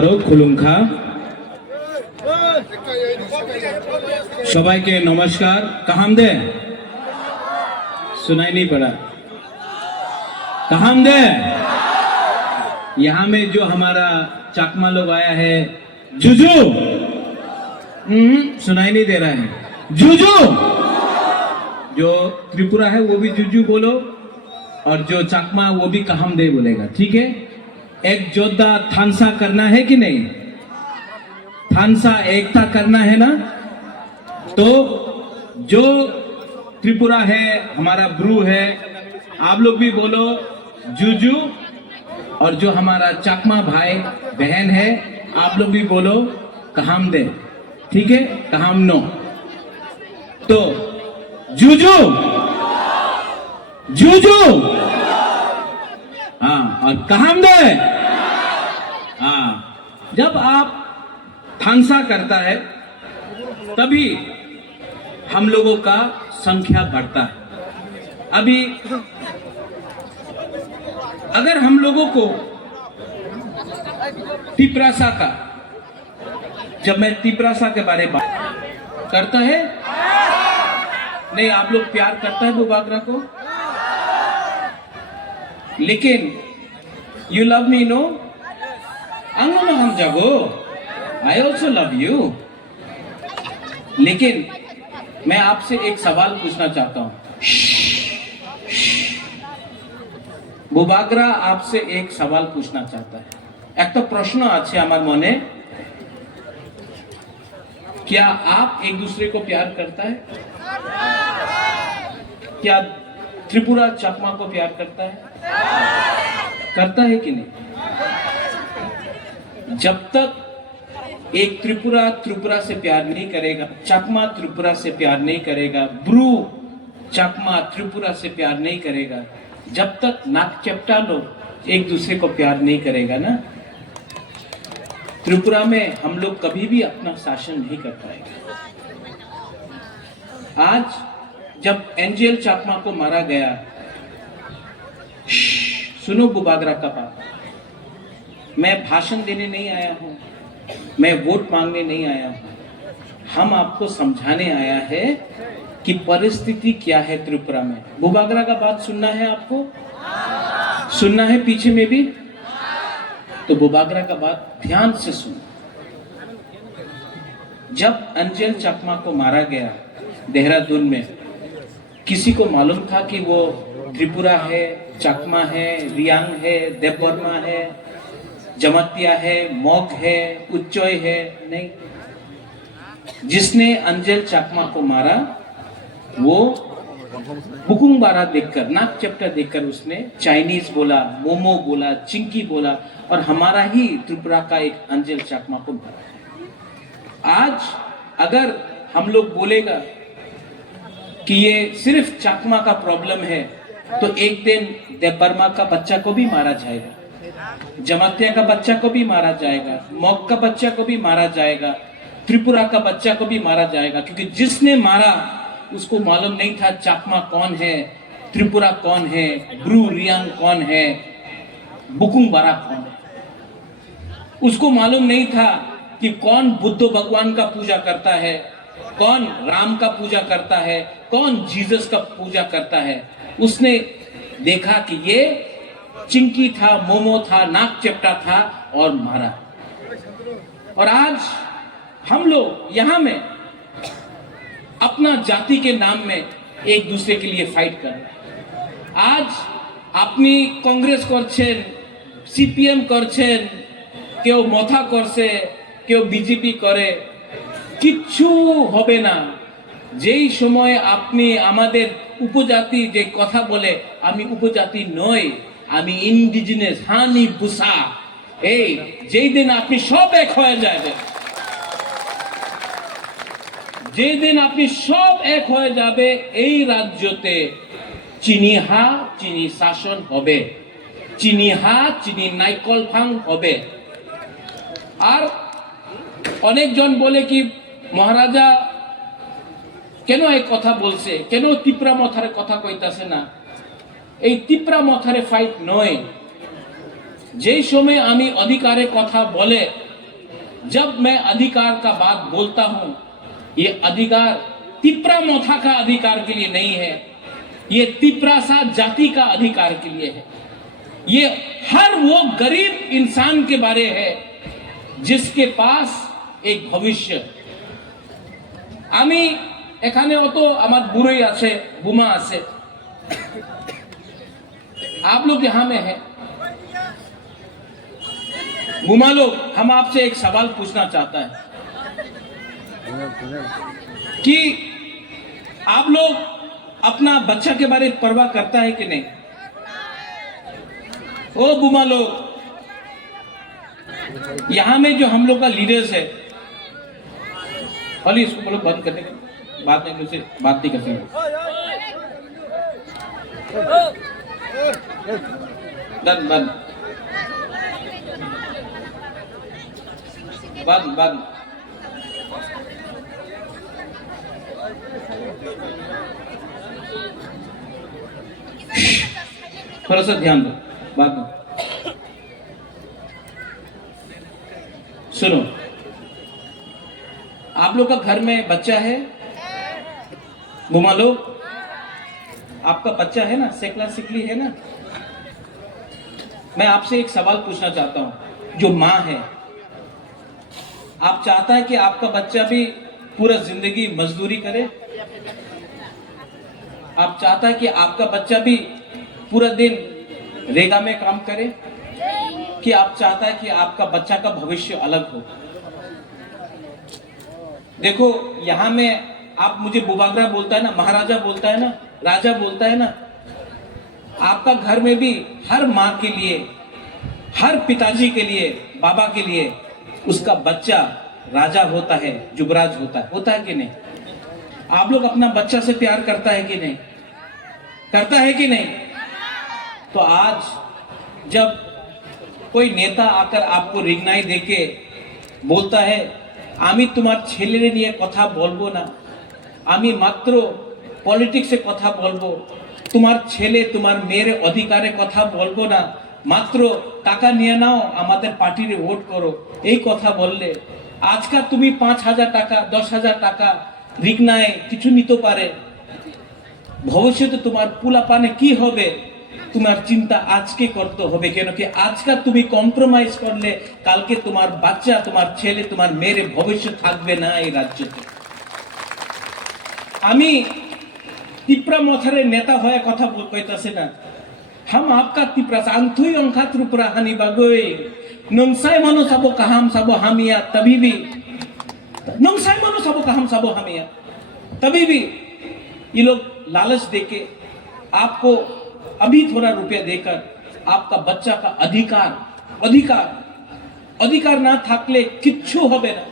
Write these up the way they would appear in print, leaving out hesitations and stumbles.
जोहारो खुलुमखा सबाई के नमस्कार कहाम दे सुनाई नहीं पड़ा कहाम दे। यहाँ में जो हमारा चाकमा लोग आया है जुजू सुनाई नहीं दे रहा है जुजू। जो त्रिपुरा है वो भी जुजू बोलो और जो चाकमा वो भी कहाम दे बोलेगा। ठीक है, एक जोधा थानसा करना है कि नहीं? थानसा एकता करना है ना। तो जो त्रिपुरा है हमारा ब्रू है आप लोग भी बोलो जुजू और जो हमारा चाकमा भाई बहन है आप लोग भी बोलो कहाम दे। ठीक है, कहाम नो। तो जुजू जुजू हाँ और कहाम दे। हाँ, जब आप थानसा करता है तभी हम लोगों का संख्या बढ़ता है। अभी अगर हम लोगों को तिपरासा का, जब मैं तिपरासा के बारे में बात करता है नहीं, आप लोग प्यार करता है बुबागरा को, लेकिन यू लव मी नो अंगो में हम जगो आई ऑल्सो लव यू। लेकिन मैं आपसे एक सवाल पूछना चाहता हूं। बुबागरा आपसे एक सवाल पूछना चाहता है। एक तो प्रश्न आछे आमार मने, क्या आप एक दूसरे को प्यार करता है? क्या त्रिपुरा चाकमा को प्यार करता है? करता है कि नहीं? जब तक एक त्रिपुरा त्रिपुरा से प्यार नहीं करेगा, चाकमा त्रिपुरा से प्यार नहीं करेगा, ब्रू चाकमा त्रिपुरा से प्यार नहीं करेगा, जब तक नाक चपटा लोग एक दूसरे को प्यार नहीं करेगा ना, त्रिपुरा में हम लोग कभी भी अपना शासन नहीं कर पाएंगे। आज जब एंजेल चाकमा को मारा गया, सुनो बुबागरा का बात, मैं भाषण देने नहीं आया हूं, मैं वोट मांगने नहीं आया हूं, हम आपको समझाने आया है कि परिस्थिति क्या है त्रिपुरा में। बुबागरा का बात सुनना है आपको, सुनना है पीछे में भी, तो बुबागरा का बात ध्यान से सुनो। जब अंजल चाकमा को मारा गया देहरादून में, किसी को मालूम था कि वो त्रिपुरा है, चाकमा है, रियांग है, देवबर्मा है, जमातिया है, मॉग है, उच्चोय है? नहीं। जिसने अंजल चाकमा को मारा वो बुकुंग बारा देखकर, नाक चपटा देखकर उसने चाइनीज बोला, मोमो बोला, चिंकी बोला और हमारा ही त्रिपुरा का एक अंजल चाकमा को मारा। आज अगर हम लोग बोलेगा कि ये सिर्फ चाकमा का प्रॉब्लम है तो एक दिन देवबर्मा का बच्चा को भी मारा जाएगा, जमातिया का बच्चा को भी मारा जाएगा, मॉग का बच्चा को भी मारा जाएगा, त्रिपुरा का बच्चा को भी मारा जाएगा, क्योंकि जिसने मारा उसको मालूम नहीं था चाकमा कौन है, त्रिपुरा कौन है, ब्रू रियांग कौन है, बुकुंग बारा कौन है। उसको मालूम नहीं था कि कौन बुद्ध भगवान का पूजा करता है, कौन राम का पूजा करता है, कौन जीसस का पूजा करता है। उसने देखा कि ये चिंकी था, मोमो था, नाक चपटा था और मारा। और आज हम लोग यहां में अपना जाति के नाम में एक दूसरे के लिए फाइट कर रहे हैं। आज अपनी कांग्रेस करছেন, सीपीएम करছেন, কেউ মথা করছে, কেউ বিজেপি করে, কিচ্ছু হবে না। যেই সময় আপনি আমাদের উপজাতি যে কথা বলে, আমি উপজাতি নই, আমি ইন্ডিজিনাস হানি বুসা, এই যেই দিন আপনি সব এক হয়ে যাবেন, যেই দিন আপনি সব এক হয়ে যাবে, এই রাজ্যতে চিনি হা চিনি শাসন হবে, চিনি হা চিনি নাইকল ভাং হবে। আর অনেকজন বলে কি মহারাজা কেন এই কথা বলছে, কেন তিপ্রা মথারে কথা কইতাছে না? এই তিপ্রা মথারে ফাইট নয়। যেই সময় আমি অধিকারে কথা বলে जब मैं अधिकार का बात बोलता हूं, ये अधिकार तिप्रा मोथा का अधिकार के लिए नहीं है, ये तिप्रासा जाति का अधिकार के लिए है। ये हर वो गरीब इंसान के बारे है जिसके पास एक भविष्य। আমি এখানে তো আমার বুড়োই আছে, বুমা আছে, आप लोग यहाँ में है। बुमा लोग, हम आपसे एक सवाल पूछना चाहता है कि आप लोग अपना बच्चा के बारे में परवाह करता है कि नहीं? ओ बुमा लोग, यहाँ में जो हम लोग का लीडर्स है, खाली इसको बोलो बंद करने के बाद में मुझसे बात नहीं कर सकते। बंद बंद बंद बंद। थोड़ा सा ध्यान दो बात में। सुनो, आप लोग का घर में बच्चा है? बुमा लोग, आपका बच्चा है ना, सेकला सिकली है ना? मैं आपसे एक सवाल पूछना चाहता हूं, जो माँ है, आप चाहता है कि आपका बच्चा भी पूरा जिंदगी मजदूरी करे? आप चाहता है कि आपका बच्चा भी पूरा दिन रेगा में काम करे? कि आप चाहता है कि आपका बच्चा का भविष्य अलग हो? देखो, यहां में आप मुझे बुबागरा बोलता है ना, महाराजा बोलता है ना, राजा बोलता है ना, आपका घर में भी हर माँ के लिए, हर पिताजी के लिए, बाबा के लिए उसका बच्चा राजा होता है, युवराज होता है कि नहीं? आप लोग अपना बच्चा से प्यार करता है कि नहीं? करता है कि नहीं? तो आज जब कोई नेता आकर आपको रिगनाई देके बोलता है, आमी तुम्हार छेलेरे निये कथा बोलबो ना, आमी मात्र पलिटिक्से कथा बोलबो, তোমার ছেলে তোমার মেয়ের অধিকারে কথা বলবো না, মাত্র টাকা নিয়ে নাও, আমাদের পার্টিরে ভোট করো, এই কথা বললে আজকাল তুমি 5,000 টাকা 10,000 টাকা রিগনায় কিছু নিতে পারে, ভবিষ্যতে তোমার পোলাপানে কি হবে তোমার চিন্তা আজকে করতে হবে। কেন কি আজকাল তুমি কম্প্রোমাইজ করলে কালকে তোমার বাচ্চা, তোমার ছেলে, তোমার মেয়ের ভবিষ্যৎ থাকবে না এই রাজ্যতে। আমি तिप्रा मोथरे नेता होया कथा कइतासे ना, हम आपका तिप्रा अंथुई अंखात रुपरा हानि बागोय नंसाय मानो साबो काहाम साबो हामिया, तभी भी नंसाय मानो साबो काहाम साबो हामिया, तभी भी ये लोग लालच देके आपको अभी थोड़ा रुपया देकर आपका बच्चा का अधिकार अधिकार अधिकार ना थाकले किच्छु होबे ना।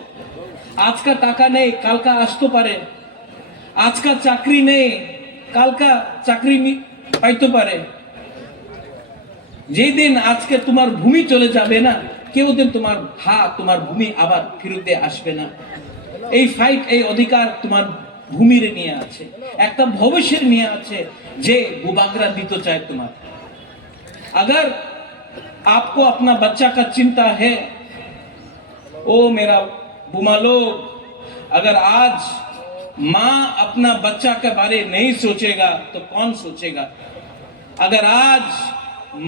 आज का टाका नहीं काल का आसते पारे, आज का चाकरी नहीं काल का चाकरी पाइते पारे। जे दिन आज के तुम्हार भूमि चले जाबे ना, केउ दिन तुम्हार तुम्हार भूमि आबार फिरते आसबे ना। এই ফাইট, এই অধিকার তোমার ভূমির নিয়ে আছে, একটা ভবিষ্যের নিয়ে আছে যে বুবাগরা দিতে চায় তোমার। अगर आपको अपना बच्चा का चिंता है, ओ मेरा बुमा लोग, अगर आज माँ अपना बच्चा के बारे नहीं सोचेगा तो कौन सोचेगा? अगर आज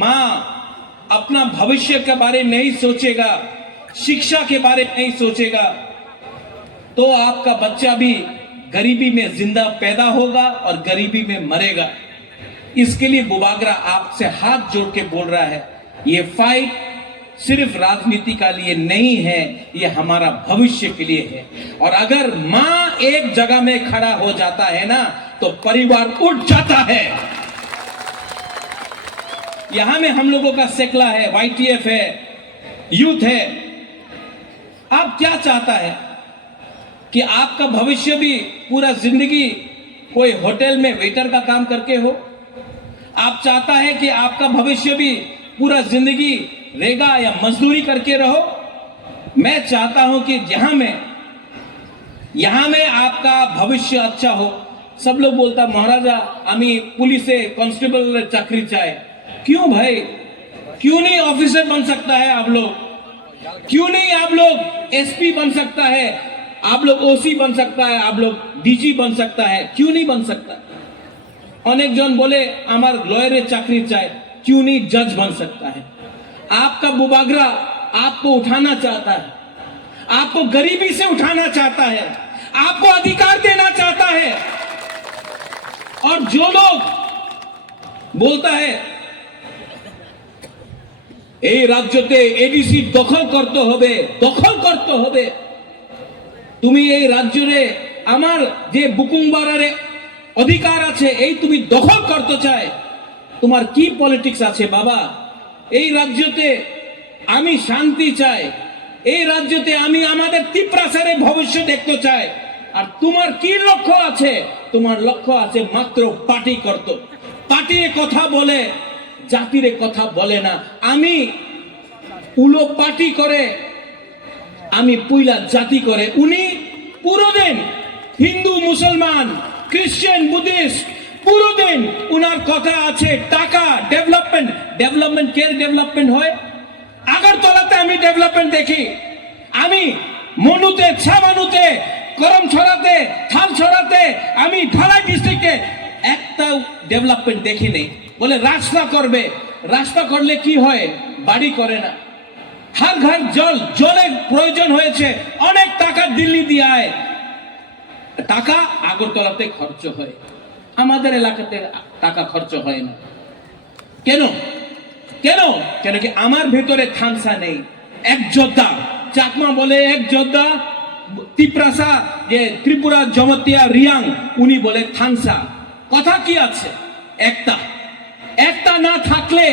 माँ अपना भविष्य के बारे नहीं सोचेगा, शिक्षा के बारे नहीं सोचेगा, तो आपका बच्चा भी गरीबी में जिंदा पैदा होगा और गरीबी में मरेगा। इसके लिए बुबागरा आपसे हाथ जोड़ के बोल रहा है, ये फाइट सिर्फ राजनीति का लिए नहीं है, ये हमारा भविष्य के लिए है। और अगर माँ एक जगह में खड़ा हो जाता है ना, तो परिवार उठ जाता है। यहां में हम लोगों का सेकला है, YTF है, यूथ है। आप क्या चाहता है कि आपका भविष्य भी पूरा जिंदगी कोई होटल में वेटर का काम करके हो? आप चाहता है कि आपका भविष्य भी पूरा जिंदगी रेगा या मजदूरी करके रहो? मैं चाहता हूं कि यहां में आपका भविष्य अच्छा हो। सब लोग बोलता महाराजा आमी पुलिसे कांस्टेबल चाकरी चाहे। क्यों भाई, क्यों नहीं ऑफिसर बन सकता है आप लोग? क्यों नहीं आप लोग एसपी बन सकता है, आप लोग ओसी बन सकता है, आप लोग डीजी बन सकता है, क्यों नहीं बन सकता? अनेक जन बोले हमार लॉयर चाकरी चाहे, क्यों नहीं जज बन सकता है? आपका बुबागरा आपको उठाना चाहता है, आपको गरीबी से उठाना चाहता है, आपको अधिकार देना चाहता है। और जो लोग बोलता है এই রাজ্যতে এডিসি দখল করতে হবে, তুমি এই রাজ্যে আমার যে বুকুংবারারে অধিকার আছে এই তুমি দখল করতে চায়, তোমার কি পলিটিক্স আছে বাবা? এই রাজ্যতে আমি শান্তি চাই, এই রাজ্যতে আমি আমাদের ত্রিপ্রাসারে ভবিষ্যৎ দেখতে চাই। আর তোমার কি লক্ষ্য আছে? তোমার লক্ষ্য আছে মাত্র পার্টি করতে, পার্টির কথা বলে, জাতির কথা বলে না। আমি উলো পার্টি করে, আমি পুইলা জাতি করে। উনি পুরো দিন হিন্দু মুসলমান খ্রিস্টান বুদ্ধিস্ট পুরো দিন উনার কথা আছে টাকা ডেভেলপমেন্ট কে ডেভেলপমেন্ট হয়? আগরতলাতে আমি ডেভেলপমেন্ট দেখি, আমি মনুতে ছাবানুতে করমছড়াতে থালছড়াতে আমি ঢালাই ডিস্ট্রিক্টে একটা ডেভেলপমেন্ট দেখিনি। বলে রাস্তা করবে, রাস্তা করলে কি হয়? বাড়ি করে না। হার ঘর জলের প্রয়োজন হয়েছে, অনেক টাকা দিল্লি দিয়ে আয়, টাকা আগরতলাতে খরচ হয়, আমাদের এলাকাতে টাকা খরচ হয় না। কেন কেন কেন কি আমার ভেতরে থানসা নেই। এক যোদ্ধা, চাকমা বলে এক যোদ্ধা, ত্রিপ্রাসা যে ত্রিপুরা জমতিয়া রিয়াং উনি বলে থানসা। কথা কি আছে? একটা না থাকলে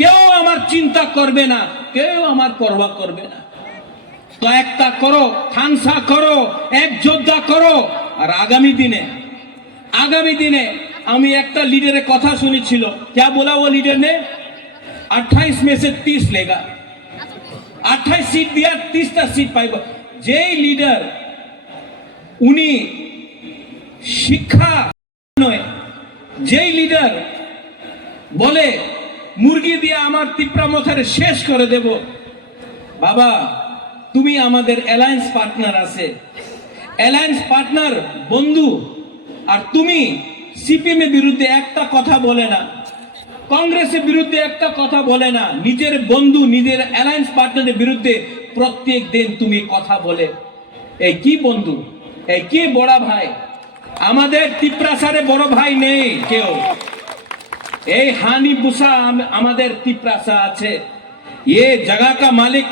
কেউ আমার চিন্তা করবে না, কেউ আমার পরোয়া করবে না। তো একটা করো, থানসা করো, এক যোদ্ধা করো। আর আগামী দিনে আমি একটা লিডারের কথা শুনেছিল, क्या बोला वो लीडर ने? 28 में से 30 लेगा, 28 सीट दिया, 30টা सीट পাইব। যেই লিডার উনি শিক্ষা নয়, যেই লিডার বলে মুরগি দিয়ে আমার তিপ্রা মথারে শেষ করে দেব, বাবা তুমি আমাদের অ্যালায়েন্স পার্টনার আছে, অ্যালায়েন্স পার্টনার বন্ধু, আর তুমি সিপিএম এর বিরুদ্ধে একটা কথা বলে না, কংগ্রেসের বিরুদ্ধে একটা কথা বলে না, নিজের বন্ধু নিজের অ্যালায়েন্স পার্টনারের বিরুদ্ধে প্রত্যেক দিন তুমি কথা বলে। এই কি বন্ধু, এই কি বড় ভাই? আমাদের ত্রিপ্রাসারে বড় ভাই নেই কেউ। এই हानि बुसा আমাদের ত্রিপ্রাসা আছে। ये जगह का मालिक,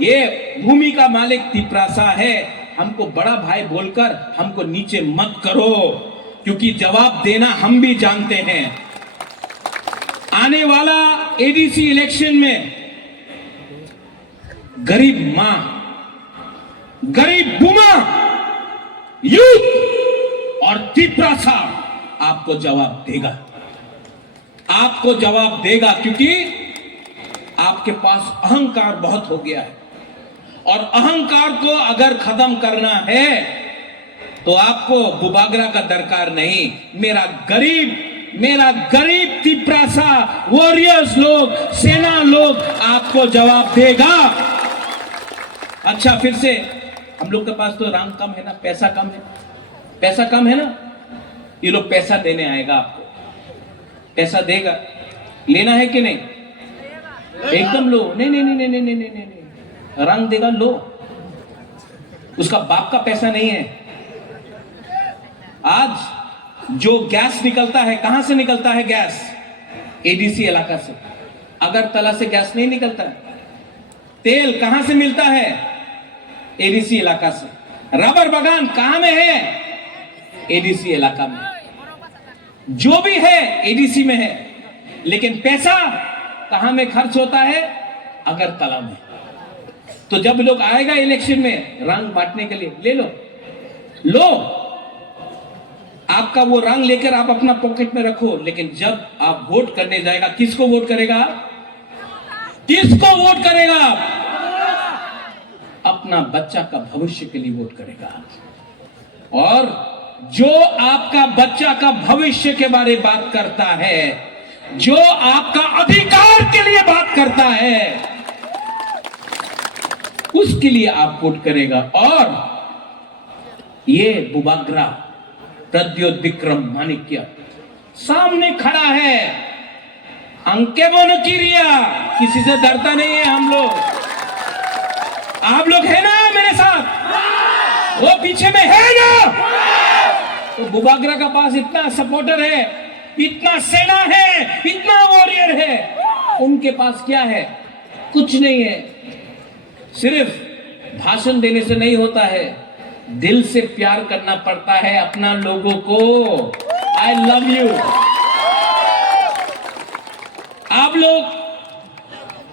ये भूमि का मालिक ত্রিপ্রাসা है। हमको बड़ा भाई बोलकर हमको नीचे मत करो, क्योंकि जवाब देना हम भी जानते हैं। आने वाला एडीसी इलेक्शन में गरीब मां, गरीब बुमा, यूथ और त्रिप्रासा आपको जवाब देगा, आपको जवाब देगा, क्योंकि आपके पास अहंकार बहुत हो गया है। और अहंकार को अगर खत्म करना है तो आपको बुबागरा का दरकार नहीं। मेरा गरीब त्रिप्रासा वॉरियर्स लोग, सेना लोग आपको जवाब देगा। अच्छा, फिर से हम लोग के पास तो रंग कम है ना, पैसा कम है, पैसा कम है ना, ये लोग पैसा देने आएगा, आपको पैसा देगा, लेना है कि नहीं? एकदम लो, नहीं, रंग देगा, लो, उसका बाप का पैसा नहीं है। आज जो गैस निकलता है, कहां से निकलता है गैस? एडीसी इलाका से। अगरतला से गैस नहीं निकलता है। तेल कहां से मिलता है? एडीसी इलाका से। रबर बागान कहां में है? एडीसी इलाका में। जो भी है एडीसी में है, लेकिन पैसा कहां में खर्च होता है? अगरतला में। तो जब लोग आएगा इलेक्शन में रंग बांटने के लिए, ले लो, आपका वो रंग लेकर आप अपना पॉकेट में रखो, लेकिन जब आप वोट करने जाएगा, किसको वोट करेगा? किसको वोट करेगा? अपना बच्चा का भविष्य के लिए वोट करेगा। और जो आपका बच्चा का भविष्य के बारे में बात करता है, जो आपका अधिकार के लिए बात करता है, उसके लिए आप वोट करेगा। और ये बुबाग्रा प्रद्योत विक्रम माणिक्य सामने खड़ा है, अंके बोनो किरिया, किसी से डरता नहीं है हम लोग। आप लोग है ना मेरे साथ, वो पीछे में है ना। तो बुबाग्रा का पास इतना सपोर्टर है, इतना सेना है, इतना वॉरियर है, उनके पास क्या है? कुछ नहीं है। सिर्फ भाषण देने से नहीं होता है, दिल से प्यार करना पड़ता है अपना लोगों को। I love you. आप लोग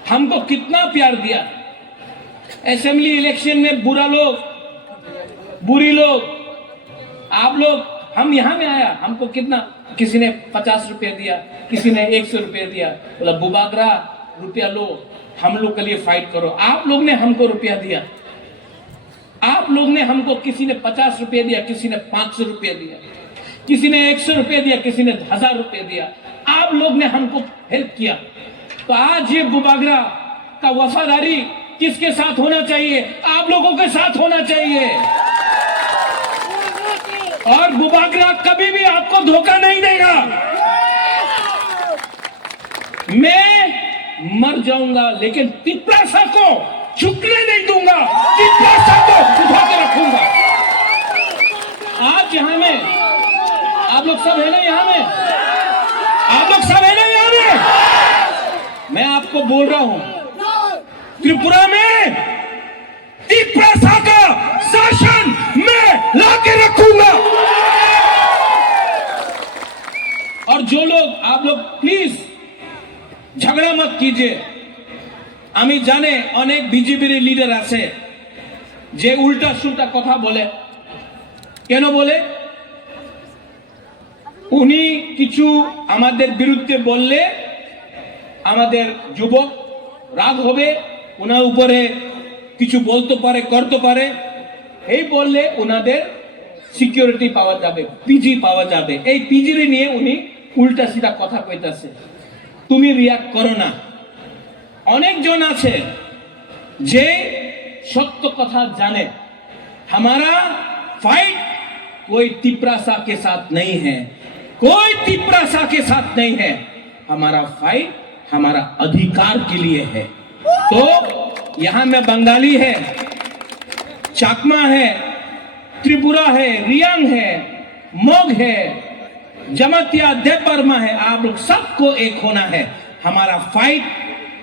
हमको कितना प्यार दिया। असेंबली इलेक्शन में बुरा लोग, बुरी लोग, आप लोग, हम यहां में आया, हमको कितना, किसी ने 50 रुपए दिया, किसी ने 100 रुपए दिया, बोला बुबाग्रा रुपया लो, हम लोग के लिए फाइट करो। आप लोग ने हमको रुपया दिया, आप लोग ने हमको, किसी ने 50 रुपए दिया, किसी ने 500 रुपए दिया, किसी ने 100 रुपए दिया, किसी ने 1000 रुपए दिया। आप लोग ने हमको हेल्प किया। तो आज ये बुबाग्रा का वफादारी किसके साथ होना चाहिए? आप लोगों के साथ होना चाहिए। और बुबाग्रा कभी भी आपको धोखा नहीं देगा। मैं मर जाऊंगा लेकिन तिपरासा को झुकने नहीं दूंगा, तिपरासा को उठा के रखूंगा। आज यहां में आप लोग सब है ना, यहां में आप लोग सब है ना, यहां में मैं आपको बोल रहा हूं, त्रिपुरा में तिपरासा का शासन मैं लाके रखूंगा। और जो लोग, आप लोग प्लीज झगड़ा मत कीजिए। আমি জানে অনেক বিজেপির লিডার আছে যে উল্টা সুল্টা কথা বলে। কেন বলে? উনি কিছু আমাদের বিরুদ্ধে বললে আমাদের যুবক রাগ হবে, ওনার উপরে কিছু বলতে পারে, করতে পারে, এই বললে ওনাদের সিকিউরিটি পাওয়া যাবে, পিজি পাওয়া যাবে। এই পিজির নিয়ে উনি উল্টা সিধা কথা কইতাছে। তুমি রিয়াক্ট করো না। अनेक जन आछे जे सत्य कथा जाने। हमारा फाइट कोई तिपरासा के साथ नहीं है, कोई तिपरासा के साथ नहीं है। हमारा फाइट हमारा अधिकार के लिए है। तो यहां में बंगाली है, चाकमा है, त्रिपुरा है, रियांग है, मोग है, जमातिया, देवबर्मा है। आप लोग सबको एक होना है। हमारा फाइट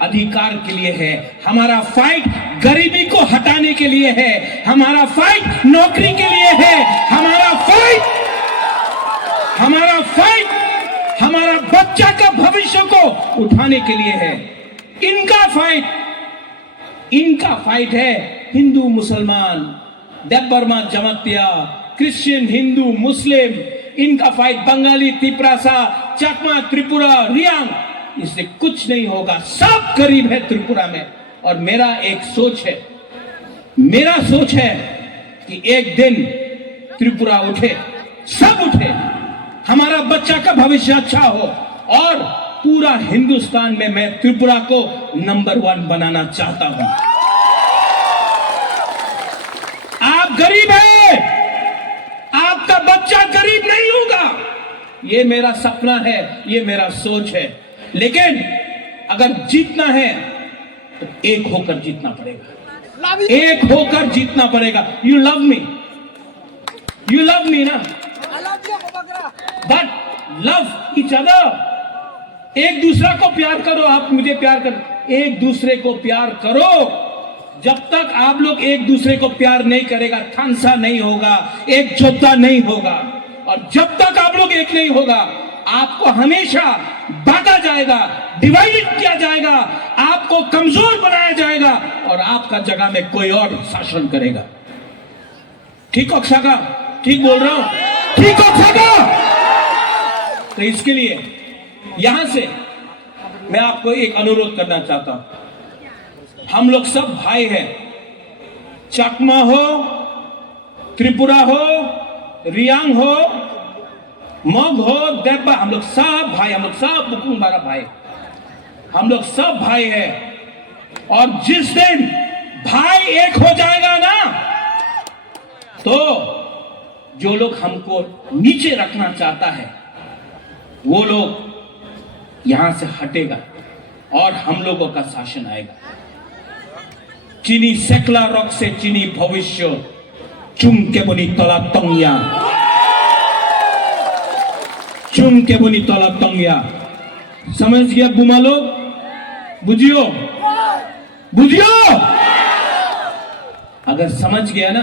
अधिकार के लिए है, हमारा फाइट गरीबी को हटाने के लिए है, हमारा फाइट नौकरी के लिए है, हमारा फाइट हमारा बच्चा का भविष्य को उठाने के लिए है। इनका फाइट है हिंदू मुसलमान, देवबर्मा, जमातिया, क्रिश्चियन, हिंदू, मुस्लिम, इनका फाइट बंगाली, तिपरासा, चकमा, त्रिपुरा, रियांग, इससे कुछ नहीं होगा। सब गरीब है त्रिपुरा में। और मेरा एक सोच है, मेरा सोच है कि एक दिन त्रिपुरा उठे, सब उठे, हमारा बच्चा का भविष्य अच्छा हो। और पूरा हिंदुस्तान में मैं त्रिपुरा को नंबर 1 बनाना चाहता हूं। आप गरीब हैं, आपका बच्चा गरीब नहीं होगा, ये मेरा सपना है, ये मेरा सोच है। लेकिन अगर जीतना है तो एक होकर जीतना पड़ेगा, एक होकर जीतना पड़ेगा। यू लव मी ना, बट लव ईच अदर। एक दूसरा को प्यार करो, आप मुझे प्यार करो, एक दूसरे को प्यार करो। जब तक आप लोग एक दूसरे को प्यार नहीं करेगा, थानसा नहीं होगा, एकजुटता नहीं होगा। और जब तक आप लोग एक नहीं होगा, आपको हमेशा बांटा जाएगा, डिवाइड किया जाएगा, आपको कमजोर बनाया जाएगा और आपका जगह में कोई और शासन करेगा। ठीक हो सागा? ठीक बोल रहा हूं? ठीक हो सागा? तो इसके लिए यहां से मैं आपको एक अनुरोध करना चाहता हूं। हम लोग सब भाई हैं, चकमा हो, त्रिपुरा हो, रियांग हो, मग हो, देवबा, हम लोग सब भाई, हम लोग सब बुकुंग बारा भाई, हम लोग सब भाई हैं। और जिस दिन भाई एक हो जाएगा ना, तो जो लोग हमको नीचे रखना चाहता है वो लोग यहां से हटेगा और हम लोगों का शासन आएगा। चीनी सेकला रॉक से चीनी भविष्य चुम के बनी तला तंगिया, चुम के बनी तला तंगिया। समझ गया बुमा लोग? बुझियो बुझियो। अगर समझ गया ना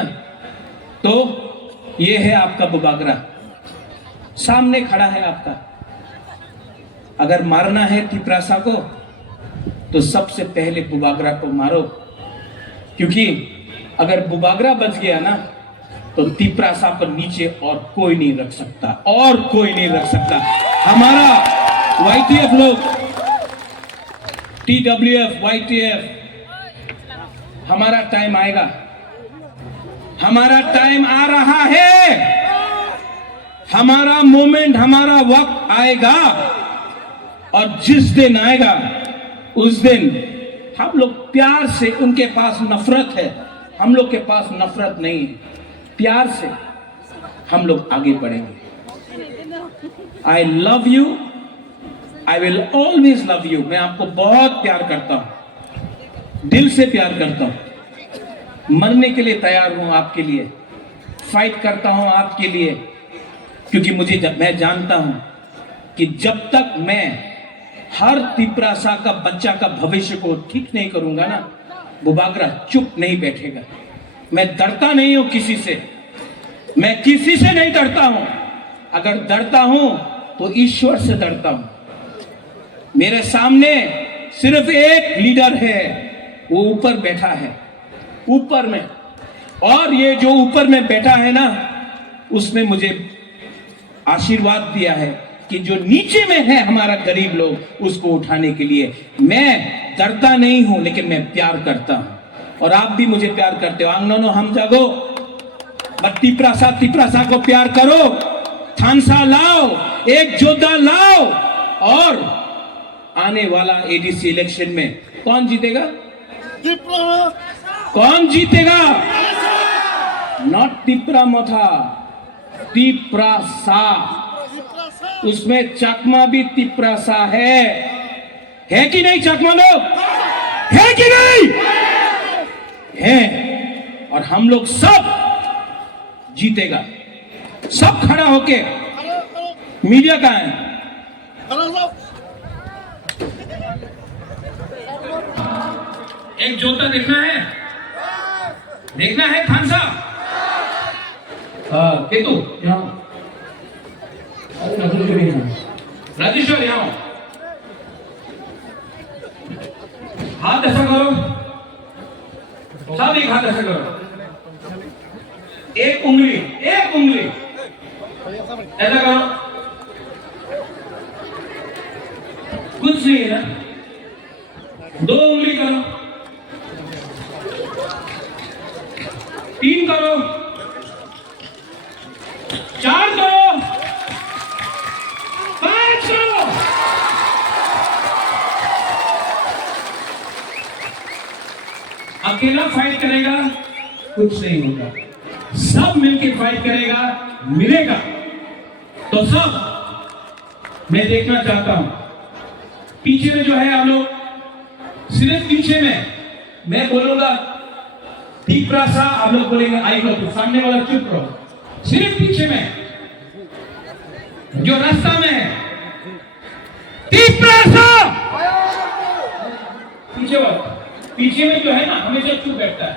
तो ये है आपका बुबागरा, सामने खड़ा है आपका। अगर मारना है तिपरासा को तो सबसे पहले बुबागरा को मारो, क्योंकि अगर बुबागरा बच गया ना तो तिपरासा को नीचे और कोई नहीं रख सकता, और कोई नहीं रख सकता। हमारा वाईटीएफ लोग, TWF वाईटीएफ, हमारा टाइम आएगा, हमारा टाइम आ रहा है, हमारा मोमेंट, हमारा वक्त आएगा। और जिस दिन आएगा उस दिन हम लोग प्यार से, उनके पास नफरत है, हम लोग के पास नफरत नहीं है, प्यार से हम लोग आगे बढ़ेंगे। I love you, I will always love you. मैं आपको बहुत प्यार करता हूं, दिल से प्यार करता हूं, मरने के लिए तैयार हूं आपके लिए, फाइट करता हूं आपके लिए, क्योंकि मैं जानता हूं कि जब तक मैं हर तिपरासा का बच्चा का भविष्य को ठीक नहीं करूंगा ना, बुबागरा चुप नहीं बैठेगा। मैं डरता नहीं हूं किसी से, मैं किसी से नहीं डरता हूं। अगर डरता हूं तो ईश्वर से डरता हूं। मेरे सामने सिर्फ एक लीडर है, वो ऊपर बैठा है, ऊपर में, और ये जो ऊपर में बैठा है ना, उसने मुझे आशीर्वाद दिया है कि जो नीचे में है हमारा गरीब लोग, उसको उठाने के लिए। मैं डरता नहीं हूं, लेकिन मैं प्यार करता हूं, और आप भी मुझे प्यार करते हो। आंगनो हम जागो, तिपरासा को प्यार करो, थानसा लाओ, एक जोधा लाओ, और आने वाला एडीसी इलेक्शन में कौन जीतेगा? कौन जीतेगा? नॉट तिपरा मोथा, तिपरासा। उसमें चकमा भी तिपरासा है कि नहीं? चकमा लोग है कि नहीं? है। और हम लोग सब जीतेगा, सब खड़ा होके। मीडिया कहां है? एक जोता देखना है, देखना है खान साहब। केतु यहाँ, राजेश्वर यहाँ, हाथ ऐसा करो, सब एक हाथ ऐसा करो, एक उंगली ऐसा करो, कुछ नहीं है ना, 2 उंगली करो, 3 करो, 4 करो, 5 करो। अकेला फाइट करेगा कुछ नहीं होगा, सब मिलके फाइट करेगा, मिलेगा तो सब। मैं देखना चाहता हूं पीछे में जो है आप लोग, सिर्फ पीछे में मैं बोलूंगा तिपरासा, आप लोग बोलेंगे आई को, सामने वाला चुप रहो। सिर्फ पीछे में जो रास्ता में है, तिपरासा पीछे में जो है ना, हमेशा चुप बैठता है।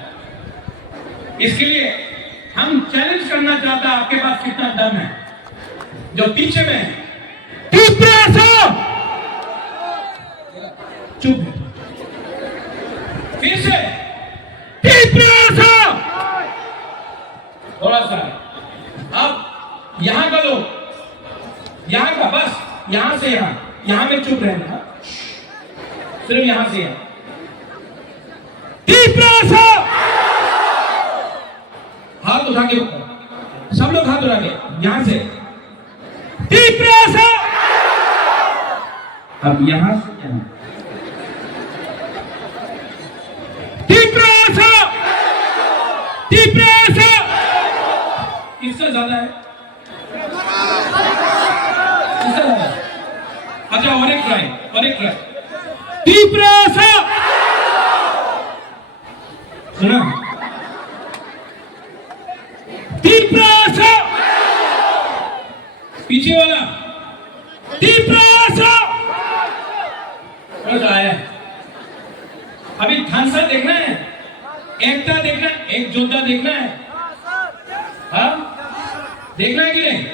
इसके लिए हम चैलेंज करना चाहता है, आपके पास कितना दम है? जो पीछे में है, तिपरासा चुप है। फिर से तिपरासा, थोड़ा सा अब यहां का लोग, यहां का बस, यहां से यहां में चुप रहना, सिर्फ यहां से यहां। तिपरासा हाथ उठा के, सब लोग हाथ उठा के, यहां से तिपरासा। अब यहां से यहां तिपरासा। तीव्र असा किसका ज्यादा है? किसका ज्यादा है? अच्छा और एक ट्राई तीव्र असा सुना तीव्र असा पीछे वाला तीव्र असा बस आया। अभी ध्यान से देखना है, एकता देखना है, एक योद्धा देखना है। हाँ देखना है कि नहीं?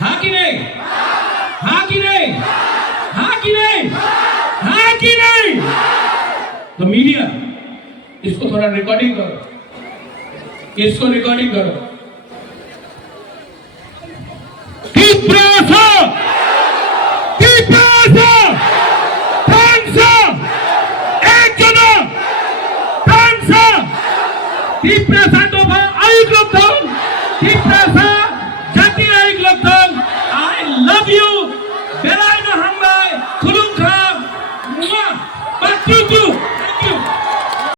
हाँ कि नहीं? हाँ कि नहीं? हाँ कि नहीं? हाँ कि नहीं? तो मीडिया इसको थोड़ा रिकॉर्डिंग करो, इसको रिकॉर्डिंग करो। तीव्र